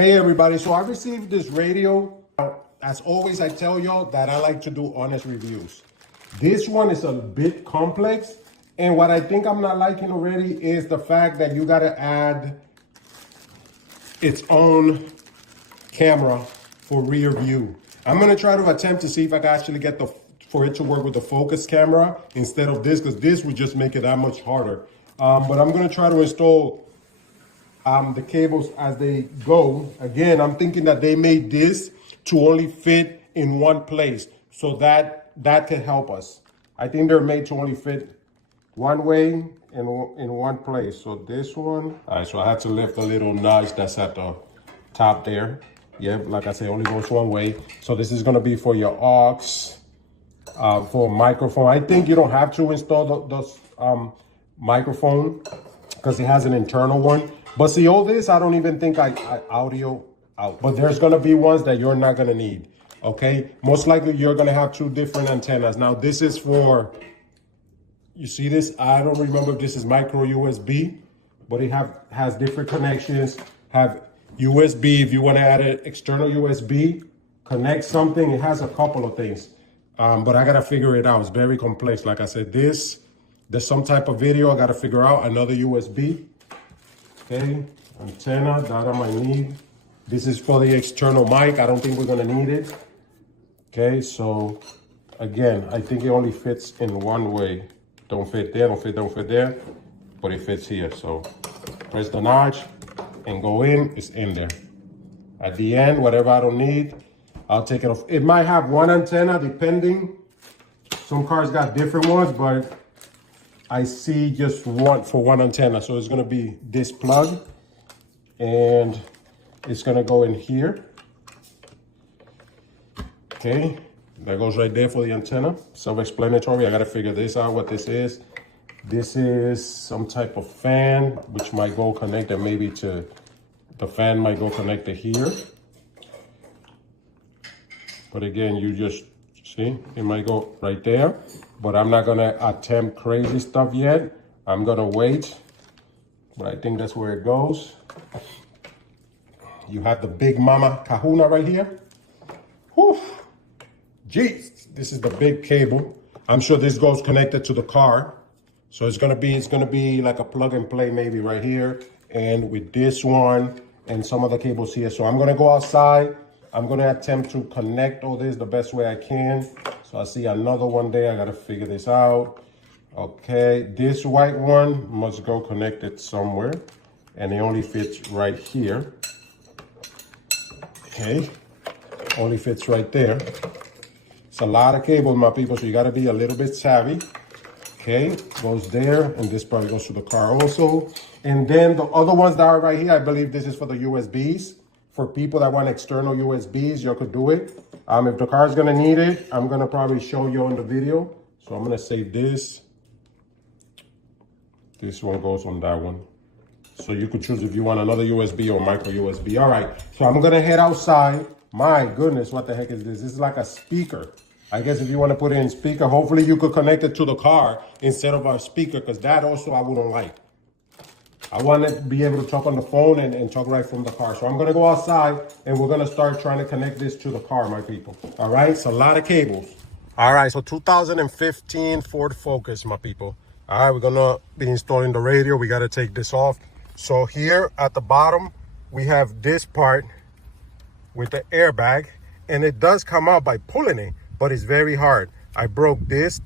Hey everybody, so I received this radio. As always, I tell y'all that I like to do honest reviews. This one is a bit complex, and what I think I'm not liking already is the fact that you gotta add its own camera for rear view. I'm gonna try to attempt to see if I can actually get for it to work with the focus camera instead of this, because this would just make it that much harder. But I'm gonna try to install the cables as they go. Again, I'm thinking that they made this to only fit in one place, so that can help us. I think they're made to only fit one way in one place. So this one, all right, so I had to lift the little notch that's at the top there. Yeah, like I say, only goes one way. So this is gonna be for your aux, for microphone. I think you don't have to install those microphone because it has an internal one. But see, all this, I don't even think I audio out. But there's gonna be ones that you're not gonna need, okay? Most likely you're gonna have two different antennas. Now this is for, you see this? I don't remember if this is micro USB, but it has different connections, have USB, if you wanna add an external USB, connect something, it has a couple of things. But I gotta figure it out, it's very complex. Like I said, there's some type of video I gotta figure out, another USB. Okay, antenna that I might need. This is for the external mic. I don't think we're gonna need it. Okay, so again, I think it only fits in one way. Don't fit there, don't fit there, but it fits here. So press the notch and go in, it's in there. At the end, whatever I don't need, I'll take it off. It might have one antenna depending. Some cars got different ones, but I see just one for one antenna. So it's gonna be this plug and it's gonna go in here. Okay, that goes right there for the antenna. Self-explanatory, I gotta figure this out, what this is. This is some type of fan, which might go connected maybe to, the fan might go connected here. But again, you just see, it might go right there. But I'm not gonna attempt crazy stuff yet. I'm gonna wait, but I think that's where it goes. You have the big mama kahuna right here. Whew. Jeez, this is the big cable. I'm sure this goes connected to the car. So it's gonna be like a plug and play maybe right here. And with this one and some other cables here. So I'm gonna go outside. I'm gonna attempt to connect all this the best way I can. So I see another one there, I gotta figure this out. Okay, this white one must go connected somewhere and it only fits right here. Okay, only fits right there. It's a lot of cable, my people, so you gotta be a little bit savvy. Okay, goes there, and this probably goes to the car also. And then the other ones that are right here, I believe this is for the USBs. For people that want external USBs, you could do it. If the car is gonna need it, I'm gonna probably show you in the video. So I'm gonna save this. This one goes on that one. So you could choose if you want another USB or micro USB. All right, so I'm gonna head outside. My goodness, what the heck is this? This is like a speaker. I guess if you wanna put it in speaker, hopefully you could connect it to the car instead of our speaker, because that also I wouldn't like. I want to be able to talk on the phone and talk right from the car. So I'm going to go outside and we're going to start trying to connect this to the car, my people. All right, it's a lot of cables. All right, so 2015 Ford Focus, my people. All right, we're going to be installing the radio. We got to take this off. So here at the bottom, we have this part with the airbag, and it does come out by pulling it, but it's very hard. I broke this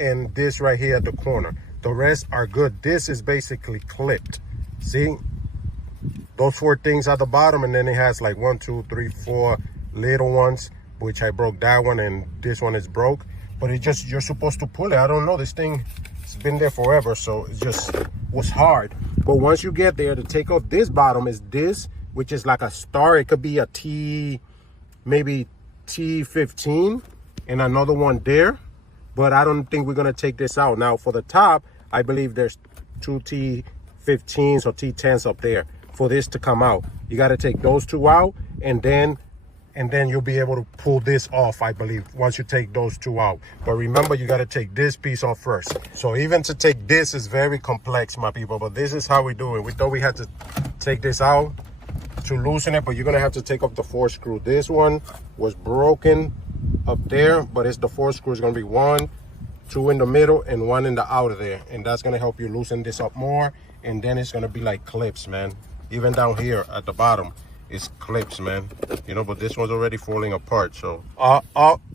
and this right here at the corner. The rest are good. This is basically clipped. See? Those four things at the bottom, and then it has like 1, 2, 3, 4 little ones, which I broke that one, and this one is broke. But it just, you're supposed to pull it. I don't know, this thing has been there forever, so it just was hard. But once you get there, to take off this bottom is this, which is like a star. It could be a T, maybe T15, and another one there. But I don't think we're gonna take this out. Now for the top, I believe there's two T15s or T10s up there. For this to come out, you gotta take those two out, and then you'll be able to pull this off, I believe, once you take those two out. But remember, you gotta take this piece off first. So even to take this is very complex, my people, but this is how we do it. We thought we had to take this out. to loosen it, but you're gonna have to take off the 4 screw. This one was broken up there, but it's the 4 screws. Gonna be 1, 2 in the middle and 1 in the outer there, and that's gonna help you loosen this up more. And then it's gonna be like clips, man. Even down here at the bottom, it's clips, man. You know, but this one's already falling apart. So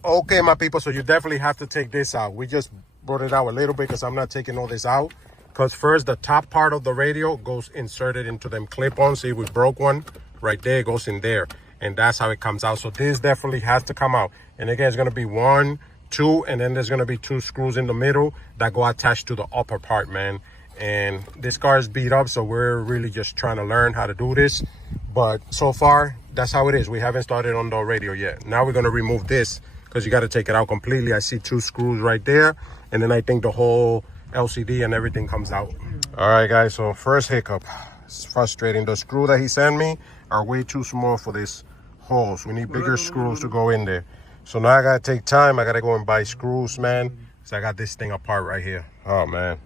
okay, my people, so you definitely have to take this out. We just brought it out a little bit because I'm not taking all this out, because first the top part of the radio goes inserted into them clip-ons. See, we broke one right there, it goes in there, and that's how it comes out. So this definitely has to come out. And again, it's going to be 1, 2, and then there's going to be 2 screws in the middle that go attached to the upper part, man. And this car is beat up, so we're really just trying to learn how to do this. But so far, that's how it is. We haven't started on the radio yet. Now we're going to remove this because you got to take it out completely. I see 2 screws right there, and then I think the whole LCD and everything comes out. All right, guys, so first hiccup. It's frustrating. The screw that he sent me are way too small for this holes. We need bigger screws to go in there. So now I got to take time. I got to go and buy screws, man. So I got this thing apart right here. Oh, man.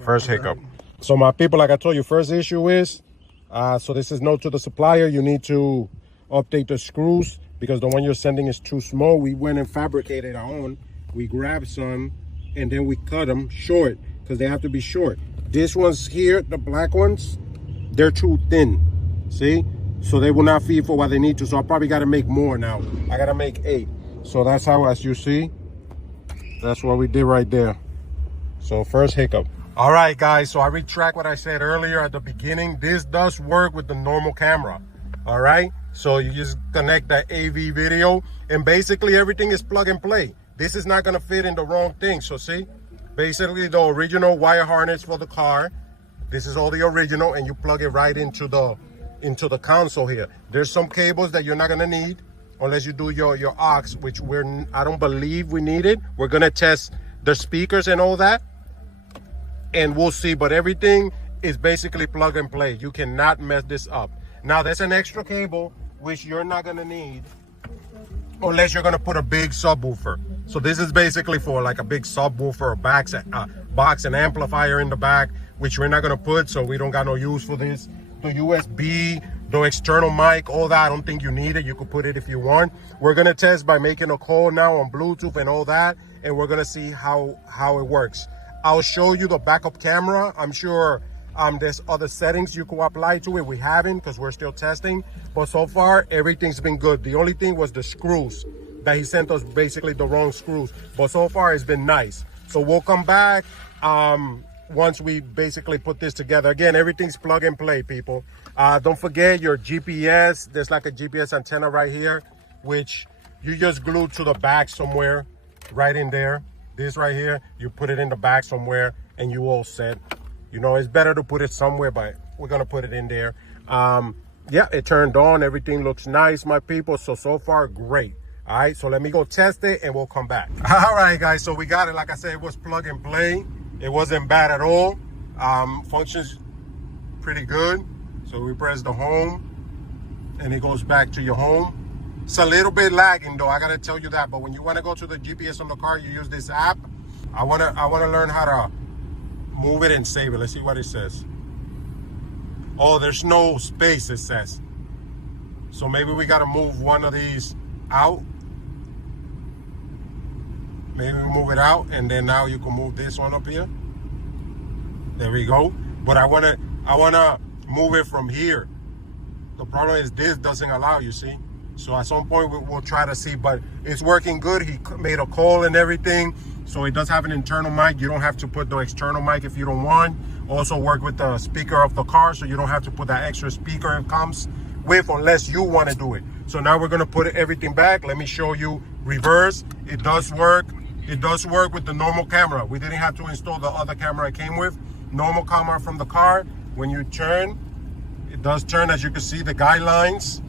First hiccup. So my people, like I told you, first issue is, so this is note to the supplier, you need to update the screws because the one you're sending is too small. We went and fabricated our own. We grabbed some and then we cut them short because they have to be short. This one's here, the black ones, they're too thin, see? So they will not feed for what they need to. So I probably got to make more now. I got to make 8. So that's how, as you see, that's what we did right there. So first hiccup. All right, guys, so I retract what I said earlier at the beginning. This does work with the normal camera, all right? So you just connect that AV video, and basically everything is plug and play. This is not gonna fit in the wrong thing, so see? Basically the original wire harness for the car. This is all the original, and you plug it right into the console here. There's some cables that you're not gonna need unless you do your aux, which I don't believe we need it. We're gonna test the speakers and all that, and we'll see, but everything is basically plug and play. You cannot mess this up. Now there's an extra cable which you're not gonna need unless you're gonna put a big subwoofer. So this is basically for like a big subwoofer, a box and amplifier in the back, which we're not gonna put, so we don't got no use for this. The USB, the external mic, all that, I don't think you need it. You could put it if you want. We're gonna test by making a call now on Bluetooth and all that, and we're gonna see how it works. I'll show you the backup camera. I'm sure there's other settings you can apply to it. We haven't because we're still testing, but so far everything's been good. The only thing was the screws that he sent us, basically the wrong screws, but so far it's been nice. So we'll come back once we basically put this together. Again, everything's plug and play, people. Don't forget your GPS. There's like a GPS antenna right here, which you just glue to the back somewhere, right in there. This right here, you put it in the back somewhere and you all set. You know, it's better to put it somewhere, but we're gonna put it in there. Yeah, it turned on. Everything looks nice, my people. So far, great. All right, so let me go test it and we'll come back. All right, guys, so we got it. Like I said, it was plug and play. It wasn't bad at all. Functions pretty good. So we press the home and it goes back to your home. It's a little bit lagging though, I gotta tell you that. But when you wanna go to the GPS on the car, you use this app. I wanna learn how to move it and save it. Let's see what it says. Oh, there's no space, it says. So maybe we gotta move one of these out. Maybe we move it out, and then now you can move this one up here. There we go. But I wanna move it from here. The problem is this doesn't allow, you see. So at some point we'll try to see, but it's working good. He made a call and everything. So it does have an internal mic. You don't have to put the external mic if you don't want. Also work with the speaker of the car, so you don't have to put that extra speaker it comes with unless you want to do it. So now we're gonna put everything back. Let me show you reverse. It does work. It does work with the normal camera. We didn't have to install the other camera it came with. Normal camera from the car. When you turn, it does turn, as you can see, the guidelines.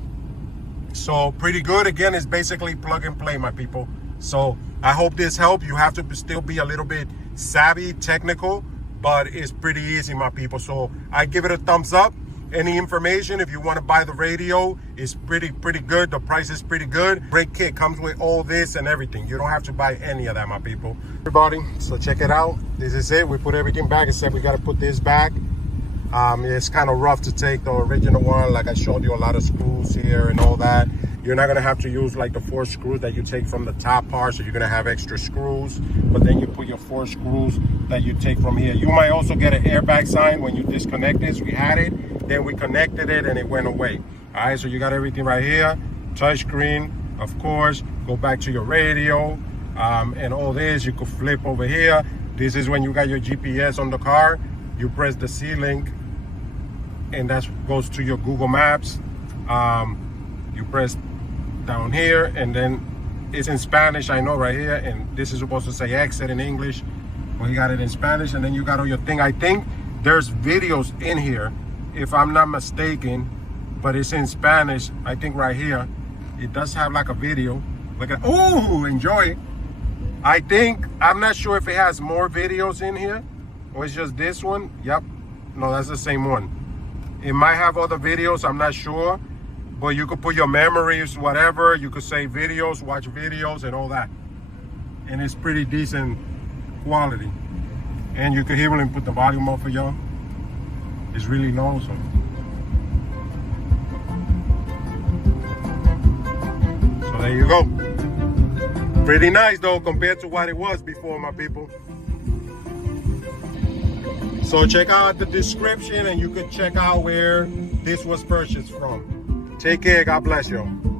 So pretty good. Again, it's basically plug and play, my people. So I hope this helped. You have to still be a little bit savvy, technical, but it's pretty easy, my people. So I give it a thumbs up. Any information, if you want to buy the radio, is pretty good. The price is pretty good. Great kit, comes with all this and everything. You don't have to buy any of that, my people. Everybody, so check it out. This is it. We put everything back, except we got to put this back. It's kind of rough to take the original one. Like I showed you, a lot of screws here and all that. You're not gonna have to use like the 4 screws that you take from the top part, so you're gonna have extra screws, but then you put your 4 screws that you take from here. You might also get an airbag sign when you disconnect this. We had it, then we connected it and it went away. All right, so you got everything right here. Touch screen, of course. Go back to your radio, and all this. You could flip over here. This is when you got your GPS on the car. You press the C link, and that goes to your Google Maps. You press down here, and then it's in Spanish, I know, right here, and this is supposed to say exit in English, but you got it in Spanish, and then you got all your thing. I think there's videos in here, if I'm not mistaken, but it's in Spanish. I think right here it does have like a video. Look at, oh, enjoy. I think, I'm not sure if it has more videos in here or it's just this one. Yep, no, that's the same one. It might have other videos, I'm not sure, but you could put your memories, whatever. You could save videos, watch videos and all that. And it's pretty decent quality. And you could even put the volume up for y'all. It's really low, so. So there you go. Pretty nice though, compared to what it was before, my people. So check out the description and you could check out where this was purchased from. Take care, God bless you.